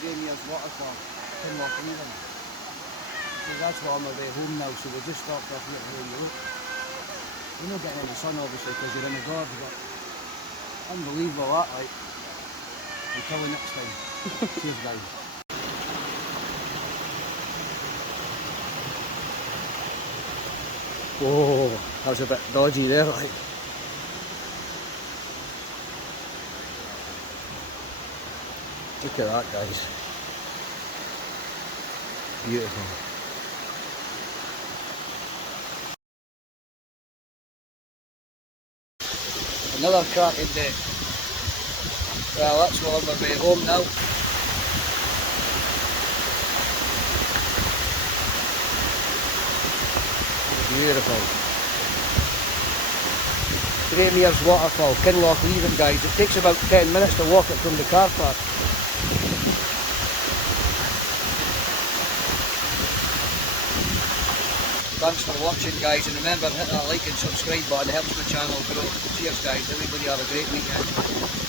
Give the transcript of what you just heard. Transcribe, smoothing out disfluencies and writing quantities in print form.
Mares Waterfall, Kinlochleven. So that's why I'm away home now, so we just stopped off here where you look. You're not getting any sun obviously because you're in the gorge, but unbelievable that, like. Until the next time. Cheers guys. Whoa, that was a bit dodgy there, like. Look at that, guys. Beautiful. Another cracking day. Well, that's why I'm on my way home now. Beautiful. Mares Waterfall, Kinlochleven, guys. It takes about 10 minutes to walk it from the car park. Thanks for watching, guys, and remember, hit that like and subscribe button, it helps my channel grow. Cheers guys, everybody have a great weekend.